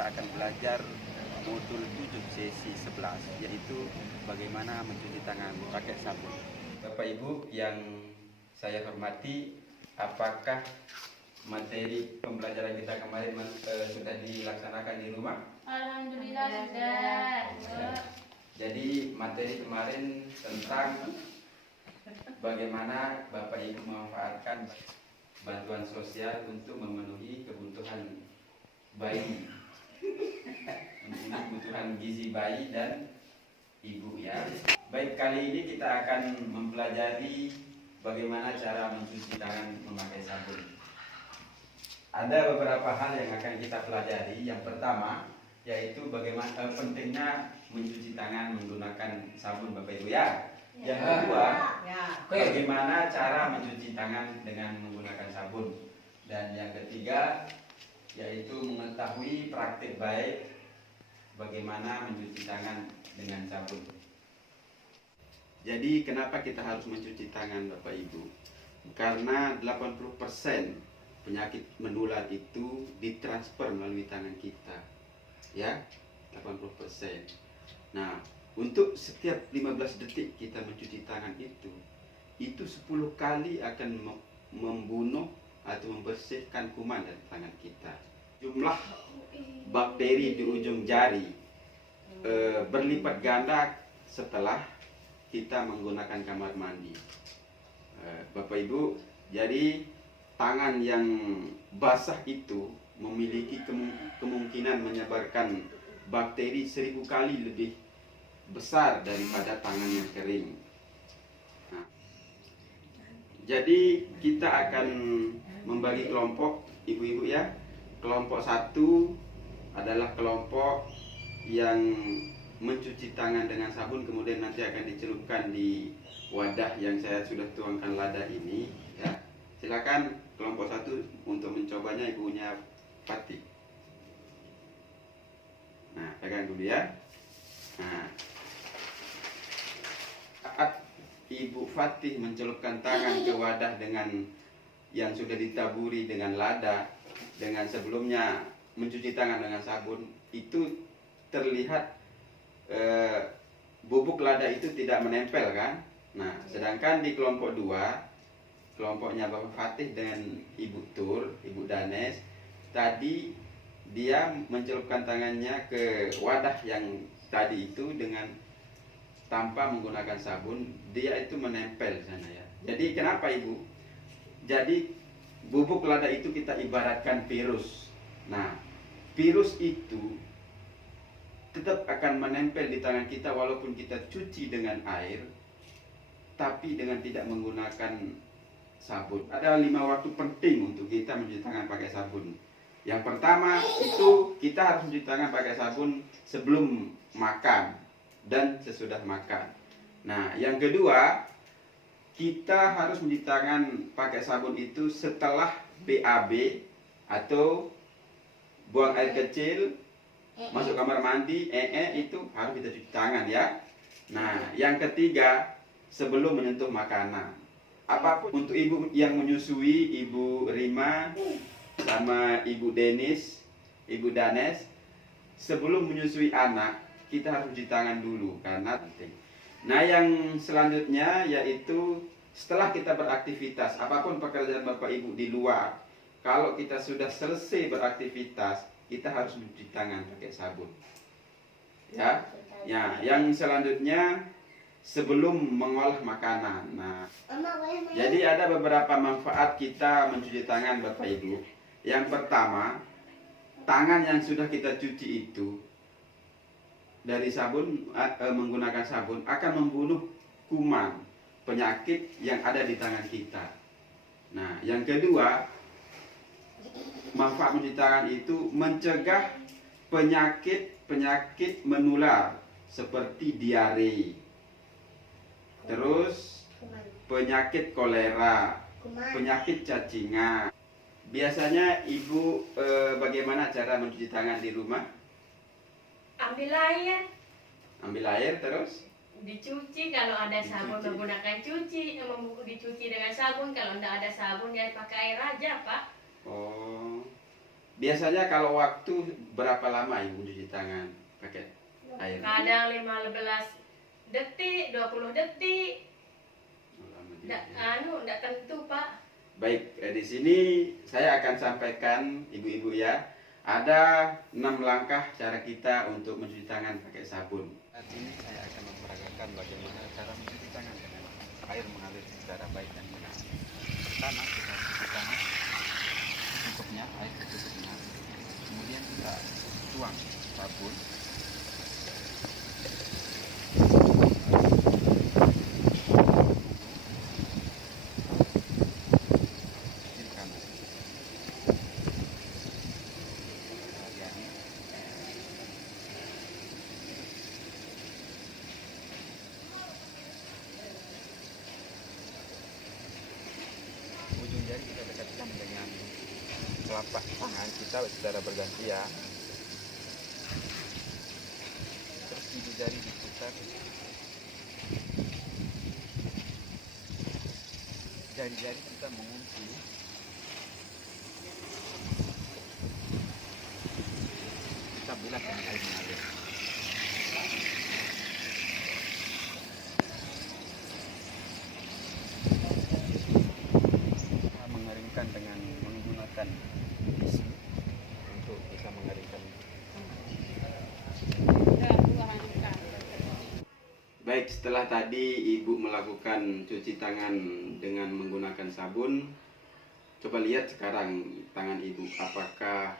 kita akan belajar modul 7 sesi 11, yaitu bagaimana mencuci tangan pakai sabun. Bapak Ibu yang saya hormati, apakah materi pembelajaran kita kemarin sudah dilaksanakan di rumah? Alhamdulillah sudah. Jadi materi kemarin tentang bagaimana Bapak Ibu memanfaatkan bantuan sosial untuk memenuhi kebutuhan bayi, kebutuhan gizi bayi dan ibu ya. Baik, kali ini kita akan mempelajari bagaimana cara mencuci tangan memakai sabun. Ada beberapa hal yang akan kita pelajari. Yang pertama yaitu bagaimana pentingnya mencuci tangan menggunakan sabun, Bapak Ibu ya. Yang kedua, bagaimana cara mencuci tangan dengan menggunakan sabun. Dan yang ketiga yaitu mengetahui praktik baik bagaimana mencuci tangan dengan sabun. Jadi kenapa kita harus mencuci tangan, Bapak Ibu? Karena 80% penyakit menular itu ditransfer melalui tangan kita. Ya, 80%. Nah, untuk setiap 15 detik kita mencuci tangan itu 10 kali akan membunuh atau membersihkan kuman dari tangan kita. Jumlah bakteri di ujung jari berlipat ganda setelah kita menggunakan kamar mandi. Bapak Ibu, jadi tangan yang basah itu memiliki kemungkinan menyebarkan bakteri 1000 kali lebih besar daripada tangan yang kering. Nah, jadi kita akan membagi kelompok, ibu-ibu ya. Kelompok 1 adalah kelompok yang mencuci tangan dengan sabun, kemudian nanti akan dicelupkan di wadah yang saya sudah tuangkan lada ini ya. Silakan kelompok 1 untuk mencobanya, ibunya Fatih. Nah, pegang dulu ya. Nah, saat Ibu Fatih mencelupkan tangan ke wadah dengan yang sudah ditaburi dengan lada, dengan sebelumnya mencuci tangan dengan sabun, itu terlihat bubuk lada itu tidak menempel kan. Nah, sedangkan di kelompok 2, kelompoknya Bapak Fatih dengan Ibu Tur, Ibu Danes, tadi dia mencelupkan tangannya ke wadah yang tadi itu dengan tanpa menggunakan sabun, dia itu menempel sana ya. Jadi kenapa Ibu? Jadi bubuk lada itu kita ibaratkan virus. Nah, virus itu tetap akan menempel di tangan kita walaupun kita cuci dengan air, tapi dengan tidak menggunakan sabun. Ada 5 waktu penting untuk kita mencuci tangan pakai sabun. Yang pertama itu kita harus mencuci tangan pakai sabun sebelum makan dan sesudah makan. Nah, yang kedua, kita harus mencuci tangan pakai sabun itu setelah BAB atau buang air kecil, masuk kamar mandi, itu harus kita cuci tangan ya. Nah, yang ketiga, sebelum menyentuh makanan. Apapun untuk ibu yang menyusui, Ibu Rima sama Ibu Denis, Ibu Danes, sebelum menyusui anak, kita harus cuci tangan dulu karena penting. Nah, yang selanjutnya yaitu setelah kita beraktivitas, apapun pekerjaan Bapak Ibu di luar, kalau kita sudah selesai beraktivitas, kita harus mencuci tangan pakai sabun. Ya. Ya, yang selanjutnya sebelum mengolah makanan. Nah, jadi ada beberapa manfaat kita mencuci tangan, Bapak Ibu. Yang pertama, tangan yang sudah kita cuci itu dari sabun, menggunakan sabun akan membunuh kuman, penyakit yang ada di tangan kita. Nah, yang kedua, manfaat mencuci tangan itu mencegah penyakit menular seperti diare, terus penyakit kolera, penyakit cacingan. Biasanya Ibu bagaimana cara mencuci tangan di rumah? Ambil air, Terus dicuci. Kalau ada sabun menggunakan dicuci dengan sabun. Kalau tidak ada sabun ya pakai air aja, Pak. oh, Biasanya kalau waktu berapa lama ibu cuci tangan pakai air? Kadang 15 detik, 20 detik. Oh, lama juga Nggak ya. tentu, Pak. Baik, di sini saya akan sampaikan ibu-ibu ya, ada 6 langkah cara kita untuk mencuci tangan pakai sabun. Saat ini saya akan memperagakan bagaimana cara mencuci tangan dengan air mengalir secara baik dan benar. Pertama kita cuci tangan secukupnya, air secukupnya. Kemudian kita tuang sabun. Ujung jari kita dekatkan dengan telapak tangan kita secara bergantian. Terus ibu jari diputar. Jari-jari kita mengunci. Kita bilas dengan air mengalir. Mengeringkan dengan menggunakan tisu untuk bisa mengeringkan. Baik, setelah tadi ibu melakukan cuci tangan dengan menggunakan sabun, coba lihat sekarang tangan ibu apakah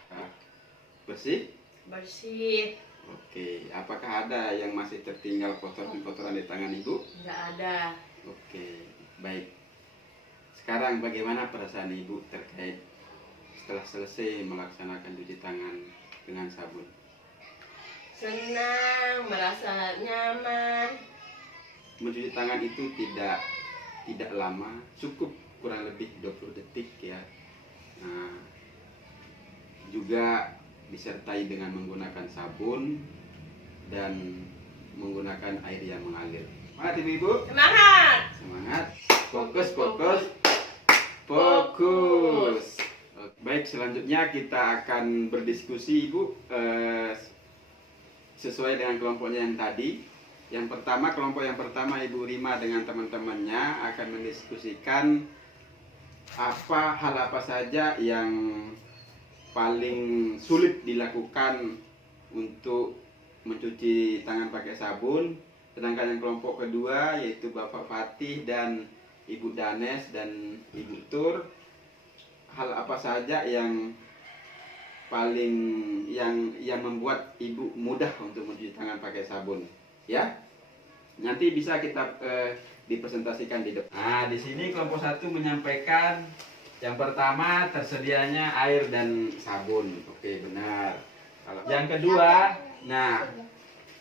bersih? Bersih. Oke, apakah ada yang masih tertinggal kotoran-kotoran di tangan ibu? Nggak ada. Oke, baik. Sekarang bagaimana perasaan ibu terkait setelah selesai melaksanakan cuci tangan dengan sabun? Senang, merasa nyaman. Mencuci tangan itu tidak lama, cukup kurang lebih 20 detik ya. Nah, juga disertai dengan menggunakan sabun dan menggunakan air yang mengalir. Semangat ibu-ibu. Semangat. Semangat. Fokus, fokus. Fokus. Baik, selanjutnya kita akan berdiskusi ibu sesuai dengan kelompoknya yang tadi. Yang pertama, kelompok yang pertama Ibu Rima dengan teman-temannya akan mendiskusikan hal apa saja yang paling sulit dilakukan untuk mencuci tangan pakai sabun. Sedangkan yang kelompok kedua yaitu Bapak Fatih dan Ibu Danes dan Ibu Tur, hal apa saja yang paling yang membuat ibu mudah untuk mencuci tangan pakai sabun, ya. Nanti bisa kita dipresentasikan di depan. Nah, di sini kelompok 1 menyampaikan yang pertama tersedianya air dan sabun. Oke, benar. Kalau yang kedua, nah,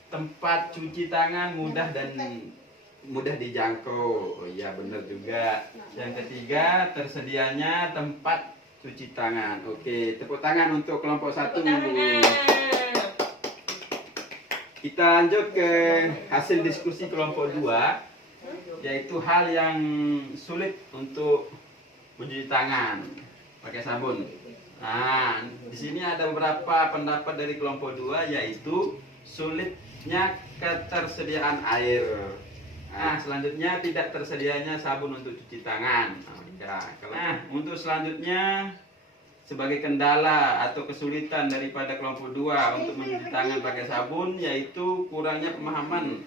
tempat cuci tangan mudah dijangkau. Oh iya, benar juga. Yang ketiga, tersedianya tempat cuci tangan. Oke, tepuk tangan untuk kelompok 1. Kita lanjut ke hasil diskusi kelompok 2, yaitu hal yang sulit untuk mencuci tangan pakai sabun. Nah, di sini ada beberapa pendapat dari kelompok 2, yaitu sulitnya ketersediaan air. Nah, selanjutnya tidak tersedianya sabun untuk cuci tangan. Nah, untuk selanjutnya sebagai kendala atau kesulitan daripada kelompok 2 untuk mencuci tangan pakai sabun, yaitu kurangnya pemahaman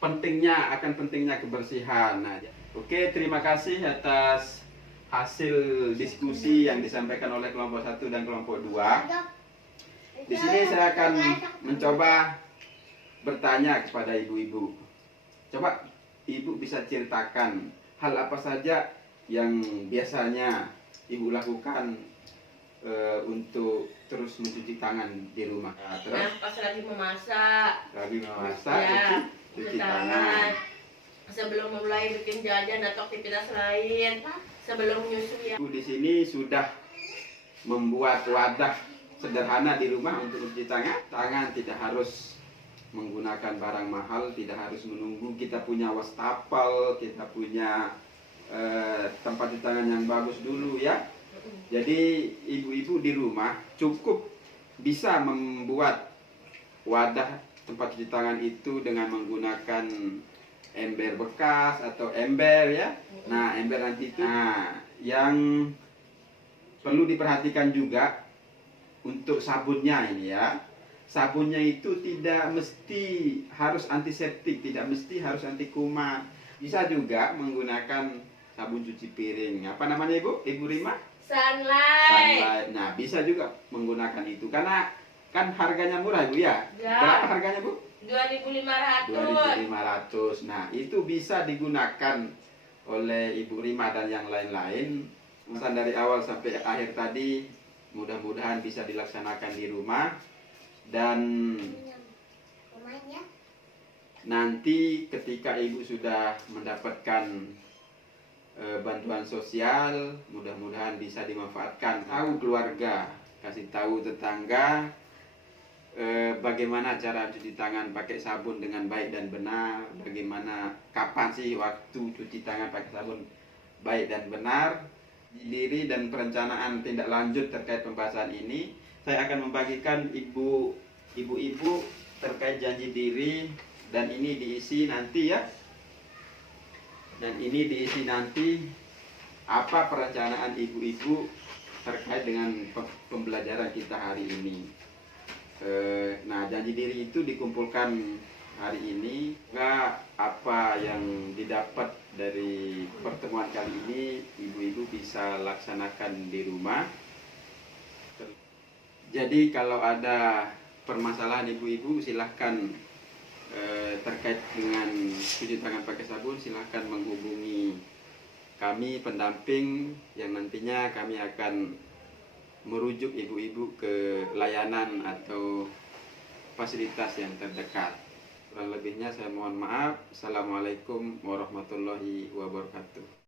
pentingnya kebersihan. Nah, oke, terima kasih atas hasil diskusi yang disampaikan oleh kelompok 1 dan kelompok 2. Di sini saya akan mencoba bertanya kepada ibu-ibu. Coba ibu bisa ceritakan hal apa saja yang biasanya ibu lakukan untuk terus mencuci tangan di rumah. Nah, terus Pas lagi memasak, ya, cuci tangan. Sebelum mulai bikin jajan atau aktivitas lain, sebelum menyusui. Ibu di sini sudah membuat wadah sederhana di rumah untuk mencuci tangan. Tangan tidak harus menggunakan barang mahal, tidak harus menunggu kita punya wastafel, kita punya tempat cuci tangan yang bagus dulu ya. Jadi ibu-ibu di rumah cukup bisa membuat wadah tempat cuci tangan itu dengan menggunakan ember bekas atau ember ya. Nah, ember nanti itu. Nah, yang perlu diperhatikan juga untuk sabunnya ini ya. Sabunnya itu tidak mesti harus antiseptik, tidak mesti harus anti kuman. Bisa juga menggunakan sabun cuci piring. Apa namanya Ibu? Ibu Rima? Sunlight. Sunlight. Nah, bisa juga menggunakan itu karena kan harganya murah Bu ya. Ya. Berapa harganya Bu? 2.500. 2.500. Nah, itu bisa digunakan oleh Ibu Rima dan yang lain-lain. Pesan dari awal sampai akhir tadi mudah-mudahan bisa dilaksanakan di rumah dan nanti ketika Ibu sudah mendapatkan bantuan sosial, mudah-mudahan bisa dimanfaatkan. Tahu keluarga, kasih tahu tetangga bagaimana cara cuci tangan pakai sabun dengan baik dan benar, bagaimana kapan sih waktu cuci tangan pakai sabun baik dan benar, diri dan perencanaan tindak lanjut terkait pembahasan ini. Saya akan membagikan ibu-ibu terkait janji diri dan ini diisi nanti ya. Dan ini diisi nanti apa perencanaan ibu-ibu terkait dengan pembelajaran kita hari ini. Nah, janji diri itu dikumpulkan hari ini. Apa yang didapat dari pertemuan kali ini ibu-ibu bisa laksanakan di rumah. Jadi kalau ada permasalahan ibu-ibu silahkan terkait dengan cuci tangan pakai sabun, silahkan menghubungi kami pendamping yang nantinya kami akan merujuk ibu-ibu ke layanan atau fasilitas yang terdekat. Kurang lebihnya saya mohon maaf. Assalamualaikum warahmatullahi wabarakatuh.